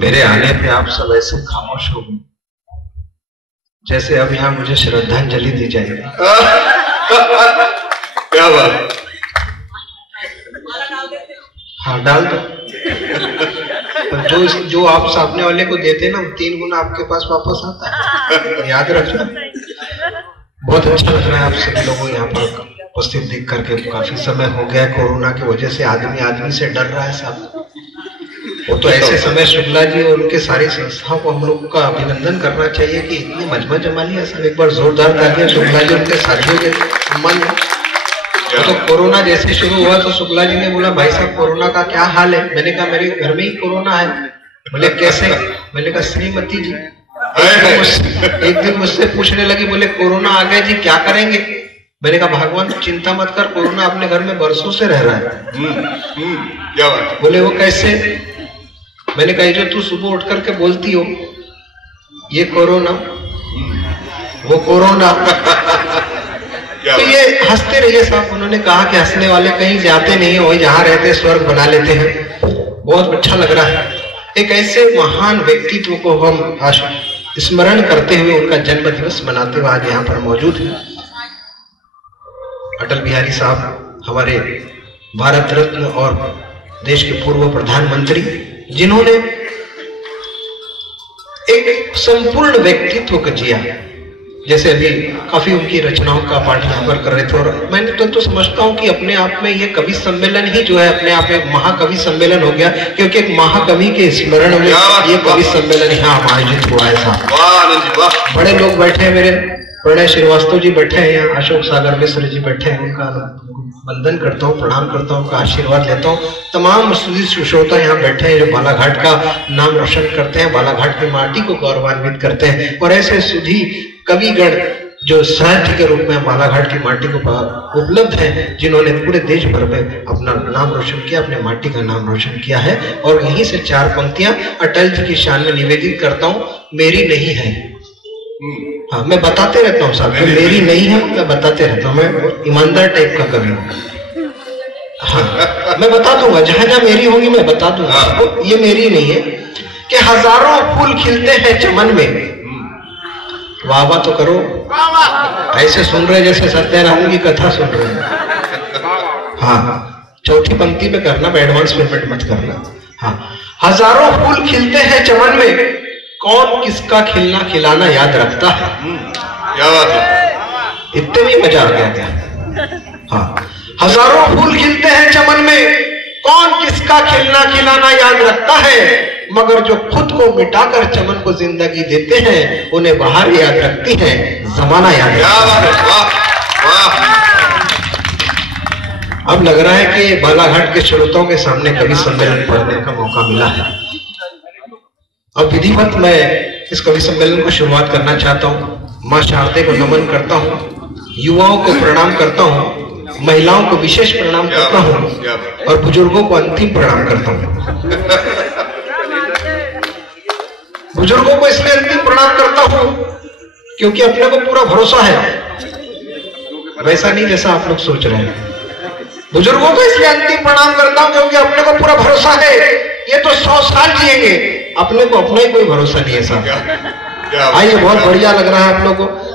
मेरे आने पे आप सब ऐसे खामोश हो गए जैसे अब यहाँ मुझे श्रद्धांजलि दी जाएगी। क्या बात। हाँ डाल दो। जो आप सामने वाले को देते ना 3 गुना आपके पास वापस आता है, याद रखना। बहुत अच्छा लग रहा है आप सभी लोगों यहाँ पर उपस्थित देख करके। काफी समय हो गया कोरोना की वजह से आदमी से डर रहा है साहब। वो तो ऐसे समय शुक्ला जी और उनके सारी संस्थाओं को हम लोग का अभिनंदन करना चाहिए कि इतनी मजमा जमा लिया सब। एक बार जोरदार तालियां शुक्ला जी उनके साथियों के सम्मान में। तो कोरोना जैसे शुरू हुआ तो शुक्ला जी ने बोला भाई साहब कोरोना का क्या हाल है। मैंने कहा मेरे घर में ही कोरोना है। बोले कैसे? मैंने कहा श्रीमती जी एक दिन मुझसे पूछने लगी, बोले कोरोना आ गया जी क्या करेंगे? मैंने कहा भगवान चिंता मत कर, कोरोना अपने घर में बरसों से रह रहा है। क्या बात। बोले वो कैसे? मैंने कहा जो तू सुबह उठ करके बोलती हो ये कोरोना वो कोरोना तो ये हंसते रहिए साहब। उन्होंने कहा कि हंसने वाले कहीं जाते नहीं है, वही जहां रहते स्वर्ग बना लेते हैं। बहुत अच्छा लग रहा है। एक ऐसे महान व्यक्तित्व को हम स्मरण करते हुए उनका जन्म दिवस मनाते हुए आज यहाँ पर मौजूद है। अटल बिहारी साहब हमारे भारत रत्न और देश के पूर्व प्रधानमंत्री, जिन्होंने एक संपूर्ण व्यक्तित्व को जिया। जैसे अभी काफी उनकी रचनाओं का पाठ यहाँ पर कर रहे थे और मैंने तो समझता हूँ कि अपने आप में ये कवि सम्मेलन ही जो है अपने आप में एक महाकवि सम्मेलन हो गया, क्योंकि एक महाकवि के स्मरण में ये कवि सम्मेलन यहाँ आयोजित हुआ है साहब। बड़े लोग बैठे हैं, मेरे प्रणय श्रीवास्तव जी बैठे हैं यहाँ, अशोक सागर मिश्र जी बैठे हैं। उनका वंदन करता हूँ, प्रणाम करता हूँ, उनका आशीर्वाद लेता हूँ। तमाम सुश्रोता यहाँ बैठे हैं जो बालाघाट का नाम रोशन करते हैं, बालाघाट की माटी को गौरवान्वित करते हैं। और ऐसे सुधी कविगण जो साहित्य के रूप में बालाघाट की माटी को उपलब्ध है, जिन्होंने पूरे देश भर में अपना नाम रोशन किया, अपने माटी का नाम रोशन किया है। और यहीं से 4 पंक्तियां अटल जी की शान में निवेदित करता हूँ। मेरी नहीं है, हाँ मैं बताते रहता हूँ साहब, मेरी नहीं है मैं बताते रहता हूँ। मैं ईमानदार टाइप का कवि हूँ। हाँ मैं बता दूंगा, जहां जहां मेरी होंगी मैं बता दूंगा। तो ये मेरी नहीं है कि हजारों फूल खिलते हैं चमन में। वाह वाह तो करो, ऐसे सुन रहे जैसे सत्यनारायण की कथा सुन रहे हैं। हाँ चौथी पंक्ति में करना, एडवांस पेमेंट मत करना। हाँ हजारों फूल खिलते हैं चमन में, कौन किसका खिलना खिलाना याद रखता है। क्या बात है। इतने भी मजा आ गया क्या? हाँ हजारों फूल खिलते हैं चमन में, कौन किसका खिलना खिलाना याद रखता है। मगर जो खुद को मिटाकर चमन को जिंदगी देते हैं, उन्हें बाहर याद रखती है, जमाना याद रखता है। अब लग रहा है कि बालाघाट के श्रोताओं के सामने कवि सम्मेलन पढ़ने का मौका मिला है। अब विधिवत मैं इस कवि सम्मेलन को शुरुआत करना चाहता हूँ। माँ शारदे को नमन करता हूँ, युवाओं को प्रणाम करता हूँ, महिलाओं को विशेष प्रणाम करता हूँ और बुजुर्गों को अंतिम प्रणाम करता हूँ। बुजुर्गों को इसलिए अंतिम प्रणाम करता हूँ क्योंकि अपने को पूरा भरोसा है, वैसा नहीं जैसा आप लोग सोच रहे हैं। बुजुर्गों को इसलिए अंतिम प्रणाम करता हूँ क्योंकि अपने को पूरा भरोसा है ये तो 100 साल जिएंगे, अपने को अपना ही कोई भरोसा नहीं है साहब। आइए बहुत बढ़िया लग रहा है आप लोगों को।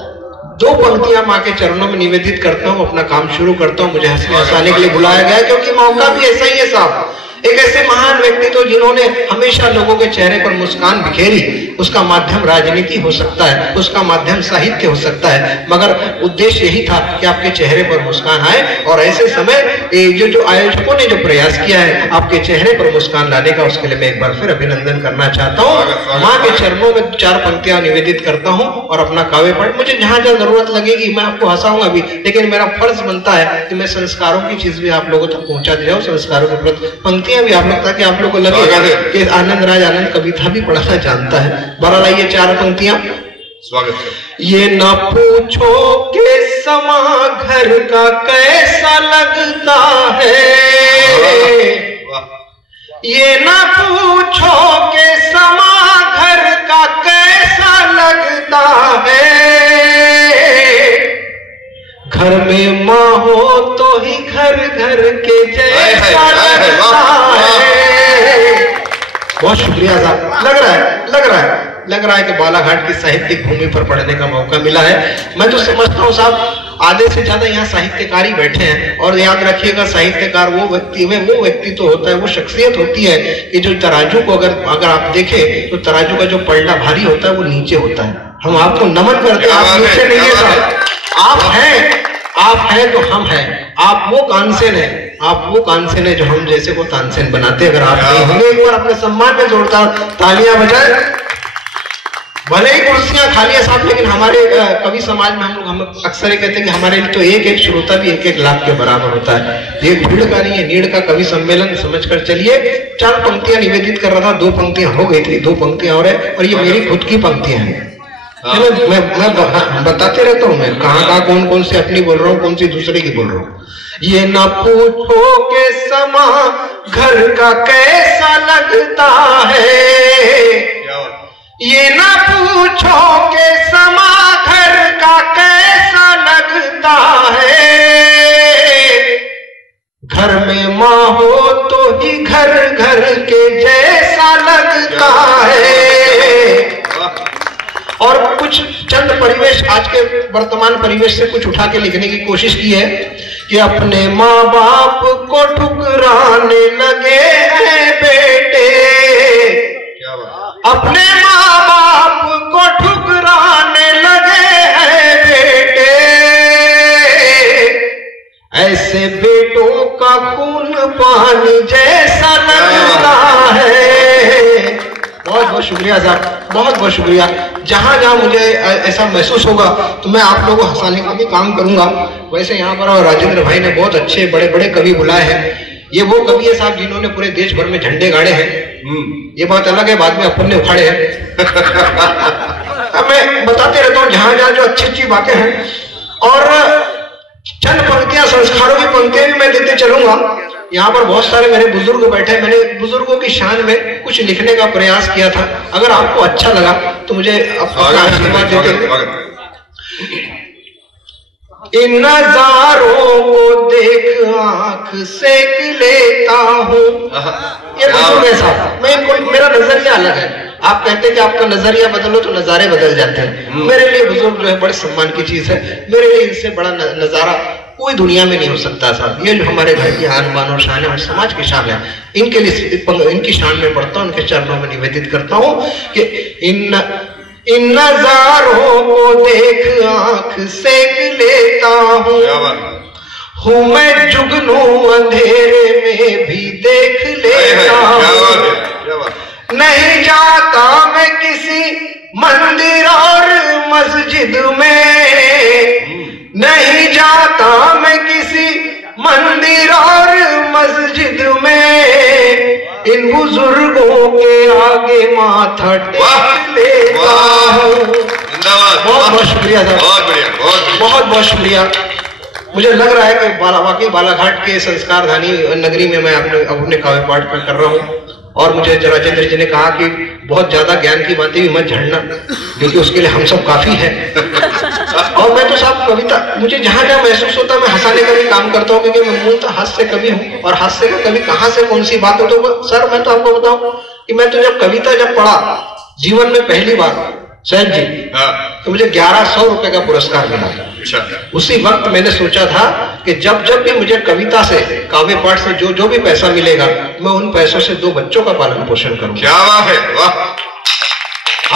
2 पंक्तियां माँ के चरणों में निवेदित करता हूँ, अपना काम शुरू करता हूँ। मुझे हंसाने के लिए बुलाया गया क्योंकि मौका भी ऐसा ही है साहब। एक ऐसे महान व्यक्ति तो जिन्होंने हमेशा लोगों के चेहरे पर मुस्कान बिखेरी। उसका माध्यम राजनीति हो सकता है, उसका माध्यम साहित्य हो सकता है, मगर उद्देश्य यही था कि आपके चेहरे पर मुस्कान आए। और ऐसे समय जो आयोजकों ने जो प्रयास किया है आपके चेहरे पर मुस्कान लाने का, उसके लिए मैं एक बार फिर अभिनंदन करना चाहता हूँ। माँ के चरणों में 4 पंक्तियां निवेदित करता हूँ और अपना काव्य पाठ, मुझे जहां जहां जरूरत लगेगी मैं आपको हंसाऊंगा भी, लेकिन मेरा फर्ज बनता है कि मैं संस्कारों की चीज भी आप लोगों तक पहुंचा दे जाऊं। संस्कारों के प्रति पंक्तियां भी आप लोग, ताकि आप लोगों को लगे कि आनंद राज आनंद कविता भी पढ़ना जानता है। बहरहाल ये 4 पंक्तियां। स्वागत है। ये ना पूछो कि समा घर का कैसा लगता है, ये ना पूछो कि समा घर का कैसा लगता है। घर में माँ हो तो ही घर घर के जैसा लगता है। बहुत शुक्रिया साहब। लग रहा है कि बालाघाट की साहित्यिक भूमि पर पढ़ने का मौका मिला है। मैं तो समझता हूँ साहब आधे से ज्यादा यहाँ साहित्यकार ही बैठे हैं। और याद रखिएगा साहित्यकार वो व्यक्ति तो होता है, वो शख्सियत होती है कि जो तराजू को अगर आप देखें तो तराजू का जो पलड़ा भारी होता है वो नीचे होता है। हम आपको नमन करते हैं, आप नीचे नहीं है साहब, आप हैं तो हम हैं। आप वो कांसेन है जो हम जैसे को तानसेन बनाते। अगर आप नहीं होंगे एक बार अपने सम्मान में जोरदार तालियां बजाएं। भले ही कुर्सियां खाली है साहब, लेकिन हमारे कवि समाज में हम अक्सर ही कहते हैं कि हमारे लिए तो एक श्रोता भी 1-1 लाख के बराबर होता है। ये भीड़ का नहीं है, नीड़ का कवि सम्मेलन समझकर चलिए। 4 पंक्तियां निवेदित कर रहा था, 2 पंक्तियां हो गई थी, 2 पंक्तियां और है, और ये मेरी खुद की पंक्तियां हैं। मैं बताते रहता हूँ मैं कहाँ कौन से अपनी बोल रहा हूँ, कौन सी दूसरे की बोल रहा हूँ। ये ना पूछो के समा घर का कैसा लगता है, ये ना पूछो के समा घर का कैसा लगता है। घर में माँ हो तो ही घर के जैसा लगता है। और कुछ चंद परिवेश, आज के वर्तमान परिवेश से कुछ उठा के लिखने की कोशिश की है कि अपने माँ बाप को ठुकराने लगे हैं बेटे, अपने माँ बाप को ठुकराने लगे हैं बेटे, ऐसे बेटों का खून पानी जैसा लगता है। बहुत बहुत शुक्रिया साहब, बहुत बहुत शुक्रिया। जहां जहां मुझे ऐसा महसूस होगा तो मैं आप लोगों को हंसाने का भी काम करूंगा। वैसे यहाँ पर राजेंद्र भाई ने बहुत अच्छे बड़े बड़े कवि बुलाए हैं। ये वो कवि है साहब जिन्होंने पूरे देश भर में झंडे गाड़े हैं। ये बात अलग है, बाद में अपन ने उखाड़े हैं। अब मैं बताते रहता हूँ जहां जहां जो अच्छी अच्छी बातें हैं। और चंद पंक्तियां, संस्कारों की पंक्तियां भी मैं देते चलूंगा। यहाँ पर बहुत सारे मेरे बुजुर्ग बैठे, मैंने बुजुर्गों की शान में कुछ लिखने का प्रयास किया था। अगर आपको अच्छा लगा तो मुझे अपना आशीर्वाद देते। इन नजारों को देख आंख सेक लेता हूँ। ये बुजुर्ग है साहब, मैं इनको, मेरा नजरिया अलग है। आप कहते हैं कि आपका नजरिया बदलो तो नजारे बदल जाते हैं। मेरे लिए बुजुर्ग जो है बड़े सम्मान की चीज है। मेरे लिए इनसे बड़ा नजारा कोई दुनिया में नहीं हो सकता साहब। ये जो हमारे घर की आन बान और शान है और समाज की शान है, इनके लिए इनकी शान में पढ़ता हूँ, उनके चरणों में निवेदित करता हूँ कि इन नजारों को देख आंख सेक लेता हूँ मैं जुगनू अंधेरे में भी देख लेता हूँ। नहीं जाता मैं किसी मंदिर और मस्जिद में, नहीं जाता मैं किसी मंदिर और मस्जिद में, इन बुजुर्गों के आगे माथा टेक लेता हूँ। बहुत बहुत शुक्रिया साहब, बहुत बहुत शुक्रिया। मुझे लग रहा है कि वाकई बालाघाट के संस्कारधानी नगरी में मैं अपने काव्य पाठ कर रहा हूँ। और मुझे राजेंद्र जी ने कहा कि बहुत ज्यादा ज्ञान की बातें भी मत झड़ना, क्योंकि उसके लिए हम सब काफी है। और मैं तो साहब कविता, मुझे जहां जहां महसूस होता है मैं हंसाने का भी काम करता हूँ, क्योंकि मैं मूलतः हास्य कवि हूँ। और हास्य का कवि कहाँ से कौन सी बात हो, तो सर मैं तो आपको बताऊं कि मैं तो जब कविता पढ़ा जीवन में पहली बार सैयद जी, तो मुझे 1100 रुपए का पुरस्कार मिला। उसी वक्त मैंने सोचा था कि जब जब भी मुझे कविता से, काव्य पाठ से जो भी पैसा मिलेगा, मैं उन पैसों से 2 बच्चों का पालन पोषण करूंगा। क्या बात है, वाह।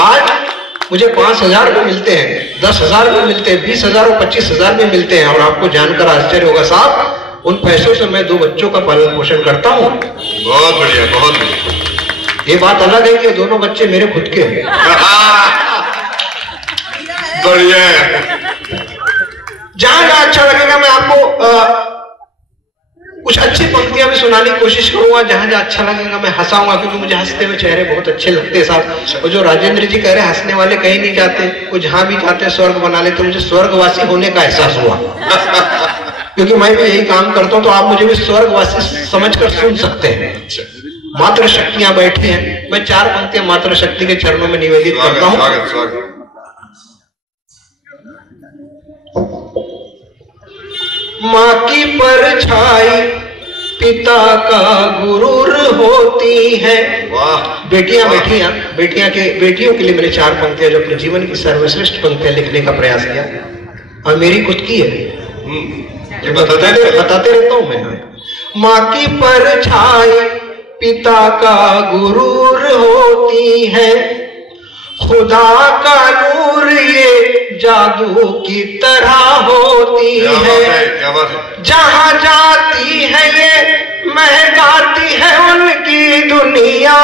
आज मुझे 5000 रुपए मिलते हैं, 10,000 रुपए मिलते हैं, 20,000 और 25,000 भी मिलते हैं। और आपको जानकर आश्चर्य होगा साहब, उन पैसों से मैं 2 बच्चों का पालन पोषण करता हूँ। बहुत बढ़िया, बहुत बढ़िया। ये बात अलग है कि दोनों बच्चे मेरे खुद के हैं। बढ़िया। जहां जहां अच्छा लगेगा मैं आपको कुछ अच्छी पंक्तियां भी सुनाने की कोशिश करूंगा। जहां जहां अच्छा लगेगा मैं हंसाऊंगा, क्योंकि मुझे हंसते हुए चेहरे बहुत अच्छे लगते हैं साहब। और जो राजेंद्र जी कह रहे हैं हंसने वाले कहीं नहीं जाते, वो जहां भी जाते स्वर्ग बना लेते। मुझे स्वर्गवासी होने का एहसास हुआ, क्योंकि मैं भी यही काम करता हूं। तो आप मुझे भी स्वर्गवासी समझकर सुन सकते हैं। मातृ शक्तियां बैठी हैं, मैं 4 पंक्तियां मातृ शक्ति के चरणों में निवेदित करता हूं। माँ की परछाई पिता का गुरूर होती है। वाह। बेटियों के लिए मैंने 4 पंक्तियां जो अपने जीवन की सर्वश्रेष्ठ पंक्तियां लिखने का प्रयास किया और मेरी खुद की है। ये बताते रहता हूं मैं। माँ की परछाई पिता का गुरूर होती है, खुदा का नूर ये जादू की तरह होती है। जहाँ जाती है ये महकाती है उनकी दुनिया,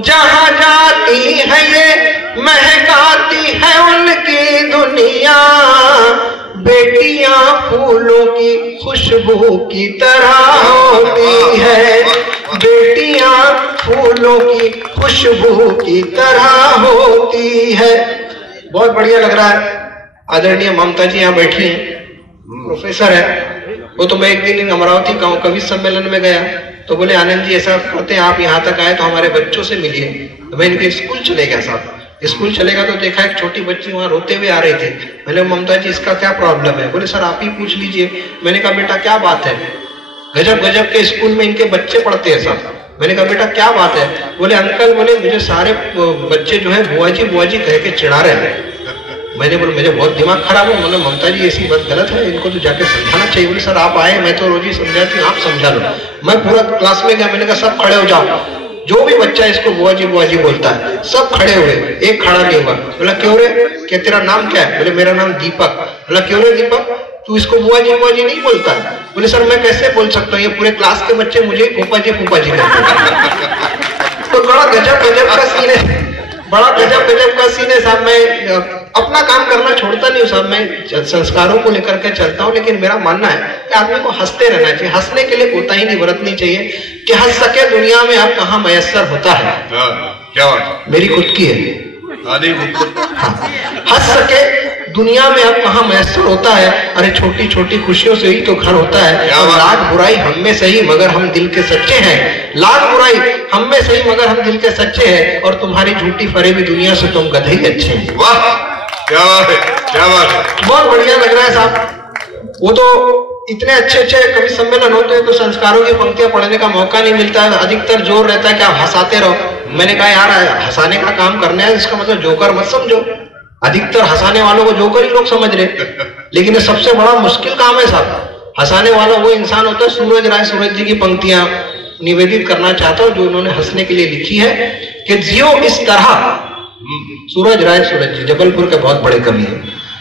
जहाँ जाती है ये महकाती है उनकी दुनिया। बेटियां फूलों की खुशबू की तरह होती है, बेटियां फूलों की खुशबू की तरह होती है। बहुत बढ़िया लग रहा है। आदरणीय ममता जी यहाँ बैठी हैं, प्रोफेसर है वो। तो मैं एक दिन अमरावती कवि सम्मेलन में गया तो बोले आनंद जी ऐसा करते हैं आप यहाँ तक आए तो हमारे बच्चों से मिलिए। तो मैं इनके स्कूल चले गया साहब। स्कूल चलेगा तो देखा एक छोटी बच्ची वहां रोते हुए आ रही थी। मैंने ममता जी इसका क्या प्रॉब्लम है? बोले सर आप ही पूछ लीजिए। मैंने कहा बेटा क्या बात है? गजब गजब के स्कूल में इनके बच्चे पढ़ते हैं साहब। मैंने कहा बेटा क्या बात है? बोले अंकल बोले मुझे सारे बच्चे जो है बुआ जी कह के चिढ़ा रहे हैं। मैंने बोला मुझे बहुत दिमाग खराब है। बोले ममता जी ऐसी बात गलत है, इनको तो जाके समझाना चाहिए। बोले सर आप आए, मैं तो रोज ही समझाती हूँ, आप समझा लो। मैं पूरा क्लास में गया, मैंने कहा सब खड़े हो जाओ। जो भी बच्चा इसको बुआ जी बोलता है सब खड़े हुए, एक खड़ा नहीं हुआ। बोला क्यों रे, क्या तेरा नाम क्या है? बोले मेरा नाम दीपक। बोला क्यों रे दीपक, तू इसको बुआ जी नहीं बोलता है? बोले सर मैं कैसे बोल सकता हूँ, ये पूरे क्लास के बच्चे मुझे फूफा जी कहते हैं। तो बड़ा गजब का सीन है, बड़ा गजब का सीन है साहब। मैं अपना काम करना छोड़ता नहीं हूँ साहब, मैं संस्कारों को लेकर के चलता हूँ। लेकिन मेरा मानना है कि आदमी को हंसते रहना चाहिए, हंसने के लिए कोताही नहीं बरतनी चाहिए कि हंस सके दुनिया में अब कहाँ मयस्सर होता है। क्या बात? मेरी खुद की है। हंस सके दुनिया में अब कहाँ मयस्सर होता है। अरे छोटी छोटी खुशियों से ही तो घर होता है। और लाख बुराई हम में सही मगर हम दिल के सच्चे हैं, लाख बुराई हम में सही मगर हम दिल के सच्चे हैं। और तुम्हारी झूठी फरेबी दुनिया से तुम गधे ही अच्छे हैं। वाह क्या बात है, क्या बात है। बहुत बढ़िया लग रहा है साहब। वो तो इतने अच्छे कवि सम्मेलन होते हैं तो संस्कारों की पंक्तियां पढ़ने का मौका नहीं मिलता है। अधिकतर जोर रहता है कि आप हंसाते रहो। मैंने कहा यार हंसाने का काम करना है, इसका मतलब जोकर मत समझो। अधिकतर हंसाने वालों को जोकर ही लोग समझ रहे, लेकिन ये सबसे बड़ा मुश्किल काम है साहब। हंसाने वाला वो इंसान होता है। सूरज जी की पंक्तियां निवेदित करना चाहता हूं जो उन्होंने हंसने के लिए लिखी है कि जियो इस तरह। सूरज जी जबलपुर के बहुत बड़े कवि हैं।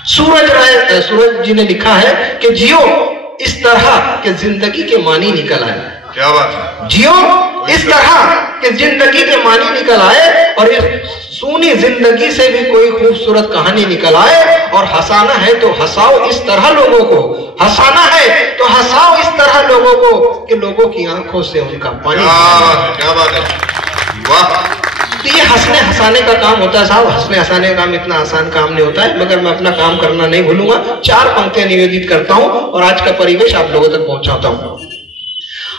सूरज जी ने लिखा है कि जियो इस तरह के जिंदगी के मानी निकल आए। क्या बात है? जियो इस तरह के जिंदगी के मानी निकल आए और इस सूनी जिंदगी से भी कोई खूबसूरत कहानी निकल आए। और हंसाना है तो हंसाओ इस तरह लोगों को, हंसाना है तो हंसाओ इस तरह लोगों को कि लोगों की आंखों से उनका पानी। क्या बात है, वाह। तो ये हंसने हंसाने का काम होता है साहब। हंसने हंसाने का काम इतना आसान काम नहीं होता है, मगर मैं अपना काम करना नहीं भूलूंगा। 4 पंक्तियां निवेदित करता हूं और आज का परिवेश आप लोगों तक पहुंचाता हूं।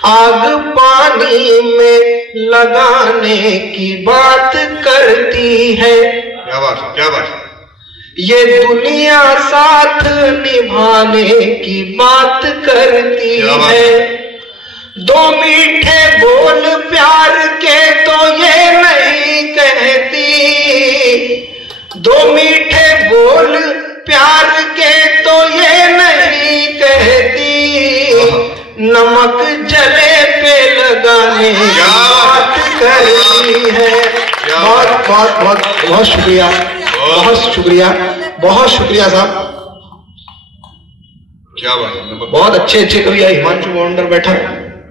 आग पानी में लगाने की बात करती है, क्या बात, क्या बात। ये दुनिया साथ निभाने की बात करती है। 2 मीठे बोल प्यार के तो ये नहीं कहती, 2 मीठे बोल प्यार के तो ये नहीं कहती। नमक जले पे लगाने की बात करती है। बहुत शुक्रिया, बहुत शुक्रिया साहब। क्या बात। बहुत अच्छे कवि है। हिमांशु मोहंडर बैठा है,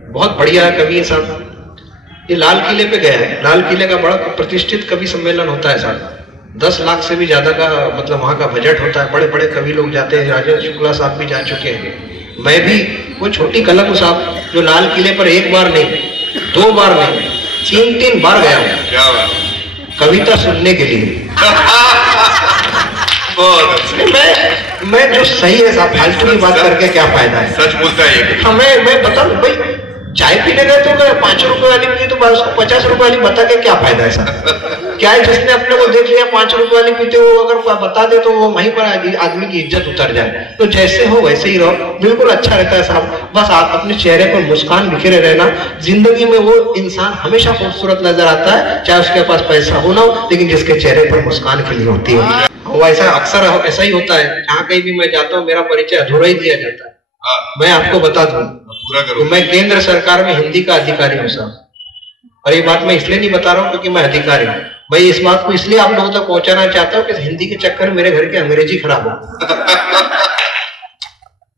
बहुत बढ़िया कवि है साहब। ये लाल किले पे गया है। लाल किले का बड़ा प्रतिष्ठित कवि सम्मेलन होता है साहब। 10 लाख से भी ज्यादा का मतलब वहां का बजट होता है। बड़े बड़े कवि लोग जाते हैं। राजेंद्र शुक्ला साहब भी जा चुके हैं। मैं भी वो छोटी कलम साहब जो लाल किले पर 1 बार नहीं, 2 बार नहीं, 3 बार गया हूँ। क्या बात। कविता सुनने के लिए। मैं जो सही है साहब, फालतू की बात करके क्या फायदा है। सच बोलता है। मैं बता दूं भाई, चाय पीने गए तो 5 रुपए वाली पी तो उसको 50 रुपए वाली बता के क्या फायदा है सर? क्या है जिसने अपने को देख लिया 5 रुपए वाली पीते हो अगर बता दे तो वो वहीं पर आदमी की इज्जत उतर जाए। तो जैसे हो वैसे ही रहो, बिल्कुल अच्छा रहता है साहब। बस आप अपने चेहरे पर मुस्कान बिखेरे रहना। जिंदगी में वो इंसान हमेशा खूबसूरत नजर आता है, चाहे उसके पास पैसा हो ना हो, लेकिन जिसके चेहरे पर मुस्कान खिली होती है। वो ऐसा अक्सर ऐसा ही होता है। जहाँ कहीं भी मैं जाता हूँ मेरा परिचय अधूरा ही दिया जाता है। मैं आपको बता दूं पूरा करो। तो मैं केंद्र सरकार में हिंदी का अधिकारी हूँ साहब। और ये बात मैं इसलिए नहीं बता रहा हूँ क्योंकि मैं अधिकारी हूँ, मैं इस बात को इसलिए आप लोगों तक पहुंचाना चाहता हूँ कि हिंदी के चक्कर में मेरे घर की अंग्रेजी खराब हो।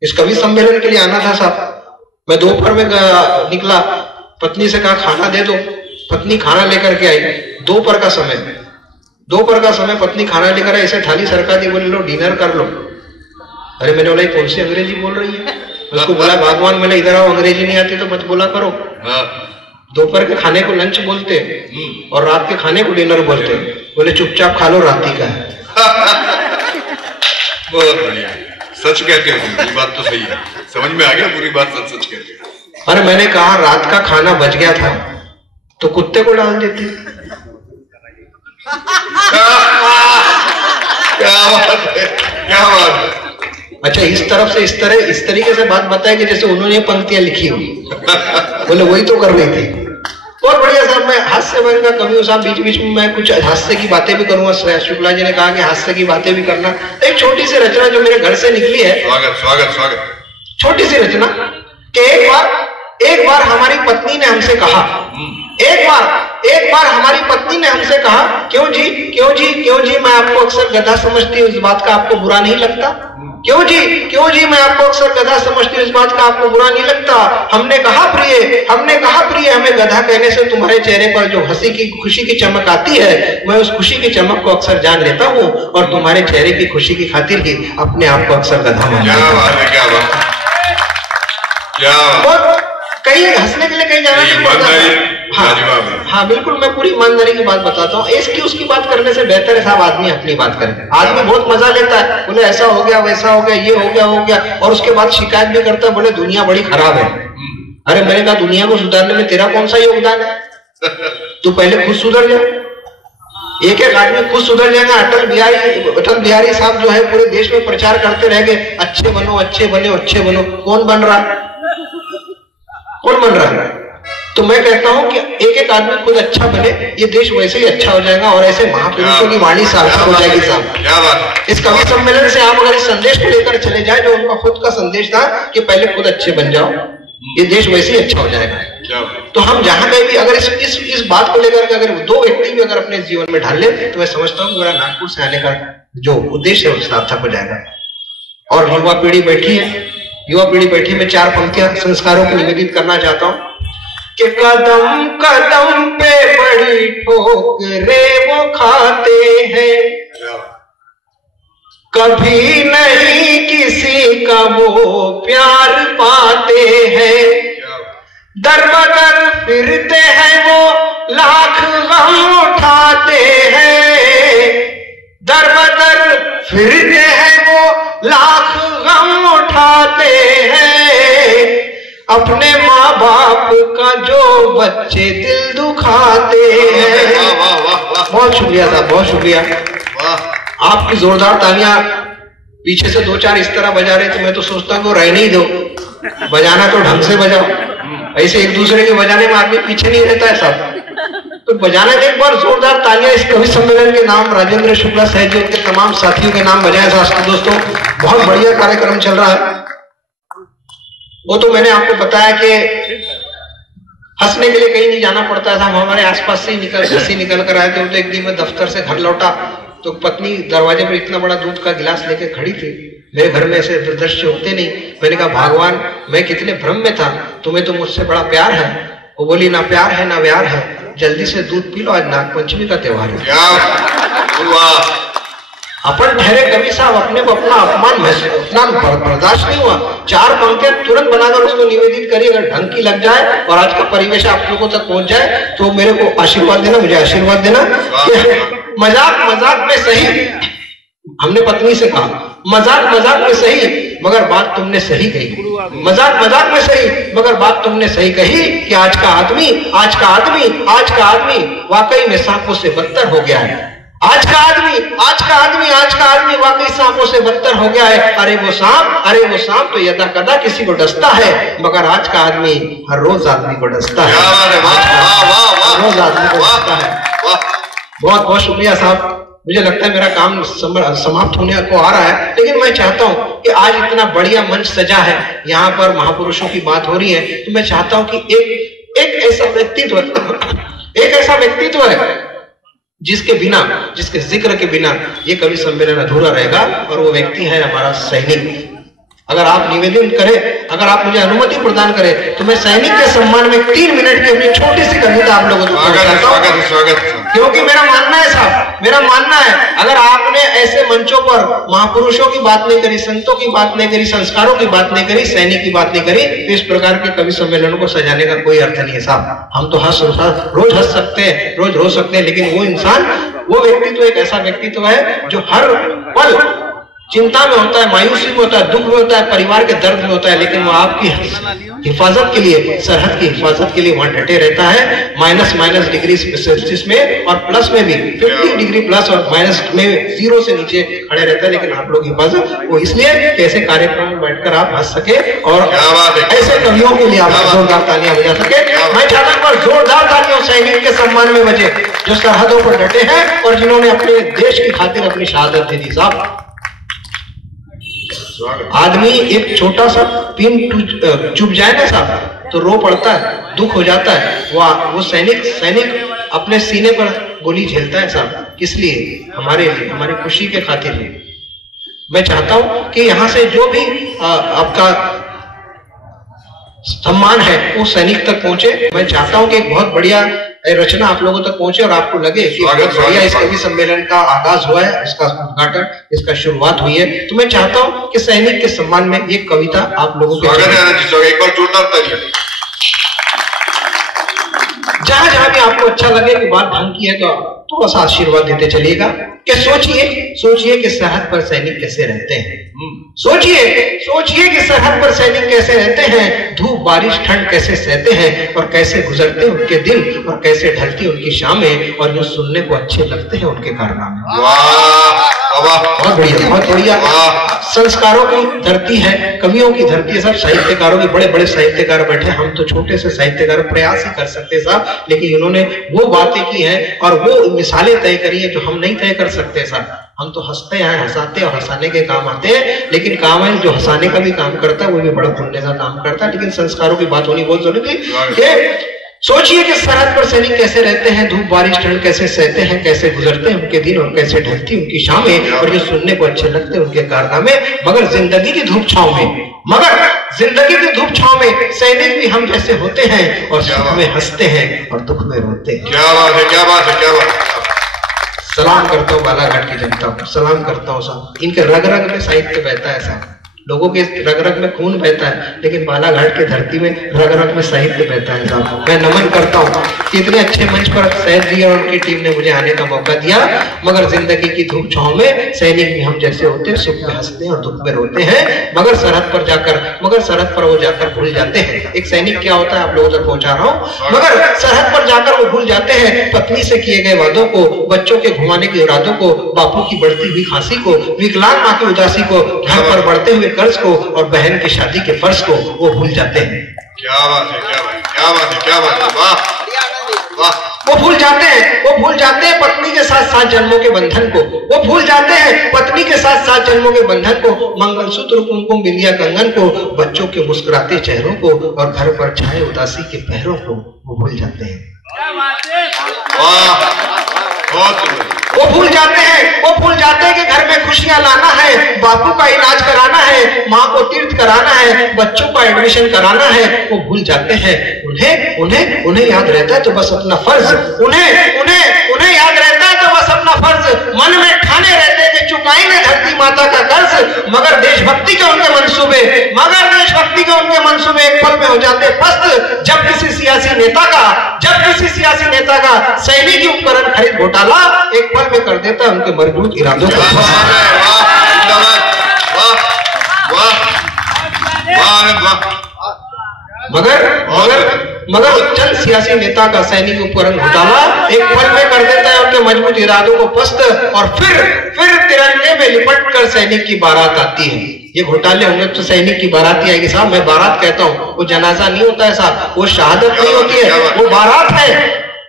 इस कवि सम्मेलन के लिए आना था साहब। मैं दोपहर में निकला, पत्नी से कहा खाना दे दो, पत्नी खाना लेकर के आई। दोपहर का समय पत्नी खाना लेकर आई, ऐसे थाली सरका दी, बोले लो डिनर कर लो। अरे मैंने बोला कौन सी अंग्रेजी बोल रही है? उसको बोला भगवान मैंने इधर आओ, अंग्रेजी नहीं आती तो मत बोला करो। दोपहर के खाने को लंच बोलते और रात के खाने को डिनर बोलते। बोले चुपचाप खा लो, राती का है। बहुत बढ़िया, सच कहते हो, ये बात तो सही है, समझ में आ गया पूरी बात, सच सच कहते हो। अरे मैंने कहा रात का खाना बच गया था तो कुत्ते को डाल देती। क्या बात है, क्या बात है। अच्छा इस तरीके से बात बताएगी जैसे उन्होंने पंक्तियां लिखी हो। बोले वही तो कर रही थी। बहुत बढ़िया साहब। मैं हास्य वर्ग का कवि हूँ साहब, बीच बीच में मैं कुछ हास्य की बातें भी करूंगा। शुक्ला जी ने कहा कि हास्य की बातें भी करना। एक छोटी सी रचना जो मेरे घर से निकली है। स्वागत स्वागत स्वागत। छोटी सी रचना कि एक बार हमारी पत्नी ने हमसे कहा, एक बार हमारी पत्नी ने हमसे कहा, क्यों जी मैं आपको अक्सर गधा समझती हूँ, इस बात का आपको बुरा नहीं लगता? क्यों जी मैं आपको अक्सर गधा समझती हूँ, इस बात का आपको बुरा नहीं लगता? हमने कहा प्रिय हमें गधा कहने से तुम्हारे चेहरे पर जो हंसी की खुशी की चमक आती है, मैं उस खुशी की चमक को अक्सर जान लेता हूँ और तुम्हारे चेहरे की खुशी की खातिर ही अपने आप को अक्सर गधा मानता हूं। क्या बात है, क्या बात, क्या बात। कहीं हंसने के लिए कहीं जाना नहीं पड़ता। हाँ बिल्कुल, मैं पूरी ईमानदारी की बात बताता हूँ। इसकी उसकी बात करने से बेहतर है साहब आदमी अपनी बात करे। आदमी बहुत मजा लेता है, बोले ऐसा हो गया वैसा हो गया, ये हो गया और उसके बाद शिकायत भी करता है, बोले दुनिया बड़ी खराब है। अरे मैंने कहा दुनिया को सुधारने में तेरा कौन सा योगदान है? तू पहले खुद सुधर जा। एक आदमी खुद सुधर जाएगा। अटल बिहारी साहब जो है पूरे देश में प्रचार करते रह गए, अच्छे बनो। कौन बन रहा है? तो मैं कहता हूं कि एक आदमी खुद अच्छा बने, ये देश वैसे ही अच्छा हो जाएगा और ऐसे महापुरुषों की वाणी सार्थक हो जाएगी साहब। क्या बात। इस कवि सम्मेलन से आप अगर इस संदेश को लेकर चले जाए जो उनका खुद का संदेश था कि पहले खुद अच्छे बन जाओ, ये देश वैसे ही अच्छा हो जाएगा। तो हम जहां गए भी अगर इस बात को लेकर अगर 2 व्यक्ति भी अगर अपने जीवन में ढाल ले तो मैं समझता हूँ मेरा नागपुर से आने का जो उद्देश्य है वो सार्थक हो जाएगा। और युवा पीढ़ी बैठी मैं 4 पंक्तियां संस्कारों को निवेदित करना चाहता हूं कि कदम कदम पे बड़ी ठोकरें वो खाते हैं, कभी नहीं किसी का वो प्यार पाते हैं, दर बदर फिरते हैं वो लाख गम उठाते हैं, दर बदर फिरते हैं वो लाख गम उठाते हैं, अपने माँ बाप का जो बच्चे दिल दुखाते हैं। बहुत शुक्रिया साहब, बहुत शुक्रिया। आपकी जोरदार तालियां पीछे से 2-4 इस तरह बजा रहे थे, मैं तो सोचता हूँ रहने ही दो, बजाना तो ढंग से बजाओ। ऐसे एक दूसरे के बजाने में आदमी पीछे नहीं रहता है साहब। तो बजाने के एक बार जोरदार तालियां इस कवि सम्मेलन के नाम राजेंद्र शुक्ला साहब जी उनके तमाम साथियों के नाम बजाए साहब। दोस्तों बहुत बढ़िया कार्यक्रम चल रहा है। वो तो मैंने आपको बताया कि हंसने के लिए कहीं नहीं जाना पड़ता था, हमारे आसपास से ही निकल कर आए थे। तो एक दिन मैं दफ्तर से घर लौटा तो पत्नी दरवाजे पर इतना बड़ा दूध का गिलास लेके खड़ी थी। मेरे घर में ऐसे दृश्य होते नहीं। मैंने कहा भगवान मैं कितने भ्रम में था, तुम्हें तो मुझसे बड़ा प्यार है। वो बोली ना प्यार है ना व्यार है, जल्दी से दूध पी लो, आज नागपंचमी का त्योहार है। अपन ठहरे कवि साहब, अपने को अपना अपमान बर्दाश्त नहीं हुआ। 4 पंक्तियां तुरंत बनाकर उसको निवेदित करिए। अगर ढंग की लग जाए और आज का परिवेश आप लोगों तक पहुंच जाए तो मेरे को आशीर्वाद देना, मुझे आशीर्वाद देना। मजाक में सही, हमने पत्नी से कहा मजाक मजाक में सही मगर बात तुमने सही कही, मजाक मजाक में सही मगर बात तुमने सही कही कि आज का आदमी वाकई में सांपों से बदतर हो गया है। आज का आदमी वाकई सांपों से बदतर हो गया है। अरे वो सांप तो यदा कदा किसी को डसता है, मगर आज का आदमी हर रोज आदमी को डसता है, हर रोज आदमी को डसता है। बहुत बहुत शुक्रिया साहब। मुझे लगता है मेरा काम समाप्त होने को आ रहा है, लेकिन मैं चाहता हूं कि आज इतना बढ़िया मंच सजा है, यहाँ पर महापुरुषों की बात हो रही है, तो मैं चाहता हूं कि एक ऐसा व्यक्तित्व है जिसके जिक्र के बिना ये कवि सम्मेलन अधूरा रहेगा, और वो व्यक्ति है हमारा सैनिक। अगर आप निवेदन करें, अगर आप मुझे अनुमति प्रदान करें, तो मैं सैनिक के सम्मान में 3 मिनट की अपनी छोटी सी कविता आप लोगों को स्वागत, क्योंकि मेरा मानना है साहब, मेरा मानना है अगर आपने ऐसे मंचों पर महापुरुषों की बात नहीं करी, संतों की बात नहीं करी, संस्कारों की बात नहीं करी, सैनिक की बात नहीं करी, तो इस प्रकार के कवि सम्मेलनों को सजाने का कोई अर्थ नहीं है साहब। हम तो रोज हंस सकते हैं, रोज रो सकते हैं, लेकिन वो इंसान, वो व्यक्तित्व एक ऐसा व्यक्तित्व है जो हर पल चिंता में होता है, मायूसी में होता है, दुख में होता है, परिवार के दर्द में होता है, लेकिन वो आपकी हिफाजत के लिए, सरहद की हिफाजत के लिए वहां डटे रहता है। माइनस डिग्री सेल्सियस में और प्लस में भी 50 डिग्री प्लस और माइनस में 0 से नीचे खड़े रहता है, लेकिन आप लोग हिफाजत वो इसलिए कि ऐसे कार्यक्रम में बैठकर आप हंस सके और ऐसे कवियों के लिए आप जोरदार तालियां बजा सके। मैं चाहता हूं पर जोरदार तालियां सैनिक के सम्मान में बजे जो सरहदों पर डटे हैं और जिन्होंने अपने देश की खातिर अपनी शहादत दे दी साहब। आदमी एक छोटा सा पिन चुभ जाए ना साहब तो रो पड़ता है, दुख हो जाता है। वो सैनिक अपने सीने पर गोली झेलता है साहब, किस लिए? हमारे लिए, हमारी खुशी के खातिर लिए। मैं चाहता हूं कि यहाँ से जो भी आपका सम्मान है वो सैनिक तक पहुंचे। मैं चाहता हूं कि एक बहुत बढ़िया रचना आप लोगों तक पहुंचे और आपको लगे कि बहुत बढ़िया इस कवि सम्मेलन का आगाज हुआ है, इसका उद्घाटन, इसका शुरुआत हुई है। तो मैं चाहता हूं कि सैनिक के सम्मान में एक कविता आप लोगों के एक बार जोरदार तालियां। जहां जहां भी आपको अच्छा लगे कि बात ढंग की है तो थोड़ा सा आशीर्वाद देते चलिएगा। कि सोचिए कि सरहद पर सैनिक कैसे रहते हैं। सोचिए कि सरहद पर सैनिक कैसे रहते हैं, धूप बारिश ठंड कैसे सहते हैं, और कैसे गुजरते हैं उनके दिन और कैसे ढलती उनकी शामें, और जो सुनने को अच्छे लगते हैं उनके कारनामे। बहुत बढ़िया। संस्कारों की धरती है, कवियों की धरती है, सब साहित्यकारों की, बड़े बड़े साहित्यकार बैठे। हम तो छोटे से साहित्यकार प्रयास ही कर सकते साहब, लेकिन इन्होंने वो बातें की हैं और वो मिसालें तय करी है जो हम नहीं तय कर सकते साहब। हम तो हंसते हैं, हंसाते और हंसाने के काम आते हैं, लेकिन काम है जो हंसाने का भी काम करता है वो भी बड़ा पुण्य का काम करता है। लेकिन संस्कारों की बात होनी बहुत जरूरी है। सोचिए कि सरहद पर सैनिक कैसे रहते हैं, धूप बारिश ठंड कैसे सहते हैं, कैसे गुजरते हैं उनके दिन और कैसे ढलती उनकी शामें, और जो सुनने को अच्छे लगते हैं उनके कारनामे। मगर जिंदगी की धूप छांव में सैनिक भी हम जैसे होते हैं, और सुख में हंसते हैं और दुख में रोते हैं। क्या बात है, क्या बात है, क्या बात है। सलाम करता हूँ बालाघाट की जनता को, सलाम करता हूँ साहब। इनके रग रग में साहित्य बहता है साहब, लोगों के रग रग में खून बहता है, लेकिन बालाघाट की धरती में रग रग में साहित्य बहता है साहब। मैं नमन करता हूँ कि इतने अच्छे मंच पर सैद जी और उनकी टीम ने मुझे आने का मौका दिया। मगर जिंदगी की धूप छांव में सैनिक भी हम जैसे होते हैं, सुख में हंसते हैं और दुख में रोते हैं। मगर सरहद पर वो जाकर भूल जाते हैं। एक सैनिक क्या होता है आप लोगों तक पहुंचा रहा हूँ। मगर सरहद पर जाकर वो भूल जाते हैं पत्नी से किए गए वादों को, बच्चों के घुमाने के इरादों को, बापू की बढ़ती हुई खांसी को, विकलांग माँ की उदासी को, घर पर बढ़ते हुए कर्ज को, और बहन की शादी के फर्ज को वो भूल जाते हैं। क्या बात है, क्या बात है, क्या बात है, क्या बात है, वाह वाह। वो भूल जाते हैं पत्नी के साथ 7 जन्मों के बंधन को, वो भूल जाते हैं पत्नी के साथ 7 जन्मों के बंधन को, मंगलसूत्र कुमकुम बिंदिया कंगन को, बच्चों के मुस्कुराते चेहरों को, और घर पर छाए उदासी के पहरों को वो भूल जाते हैं। वो भूल जाते हैं कि घर में खुशियां लाना है, बापू का इलाज कराना है, माँ को तीर्थ कराना है, बच्चों का एडमिशन कराना है। वो भूल जाते हैं उन्हें याद रहता है तो बस अपना फर्ज, उन्हें याद रहता है तो बस अपना फर्ज, मन में ठाने रहते हैं कि चुकाएंगे धरती माता का कर्ज। मगर देशभक्ति के उनके मंसूबे एक पल में हो जाते पस्त, जब किसी सियासी नेता का सैनिकी उपकरण खरीद घोटाला एक पल में कर देता है उनके मजबूत इरादों को। मगर मगर मगर चंद सियासी नेता का सैनिक उपकरण घोटाला एक पल में कर देता है उनके मजबूत इरादों को पस्त, और फिर तिरंगे में लिपट कर सैनिक की बारात आती है। ये घोटाले होंगे तो सैनिक की बारात आएगी साहब। मैं बारात कहता हूँ, वो जनाजा नहीं होता है साहब, वो शहादत नहीं होती है, वो बारात है,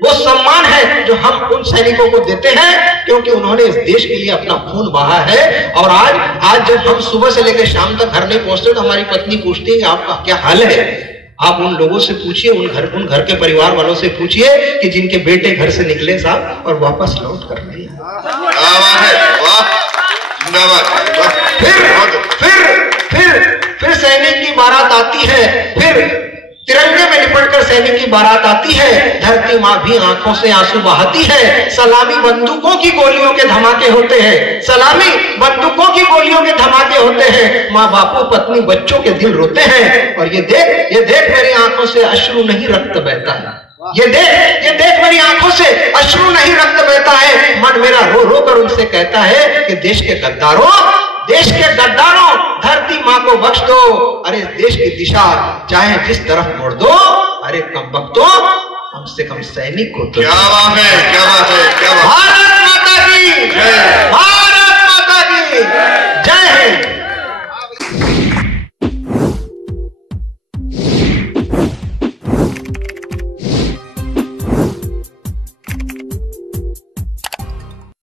वो सम्मान है जो हम उन सैनिकों को देते हैं क्योंकि उन्होंने इस देश के लिए अपना खून बहा है। और आज जब हम सुबह से लेकर शाम तक घर नहीं पहुंचते तो हमारी पत्नी पूछती है कि आपका क्या हाल है। आप उन लोगों से पूछिए, उन घर के परिवार वालों से पूछिए कि जिनके बेटे घर से निकले साहब और वापस लौट कर नहीं आए। फिर सैनिक की बारात आती है, फिर तिरंगे में लिपटकर सैनिक की बारात आती है। धरती माँ भी आंखों से आंसू बहाती है। सलामी बंदूकों की गोलियों के धमाके होते हैं, सलामी बंदूकों की गोलियों के धमाके होते हैं। माँ बापू पत्नी बच्चों के दिल रोते हैं। और ये देख मेरी आंखों से अश्रु नहीं रक्त बहता है। ये देख मेरी आंखों से अश्रु नहीं रक्त बहता है। मन मेरा रो रो कर उनसे कहता है कि देश के गद्दारों, धरती माँ को बख्श दो। अरे देश की दिशा चाहे जिस तरफ मोड़ दो, अरे कम वक्तों कम से कम सैनिक को तो। क्या बात है, क्या बात है।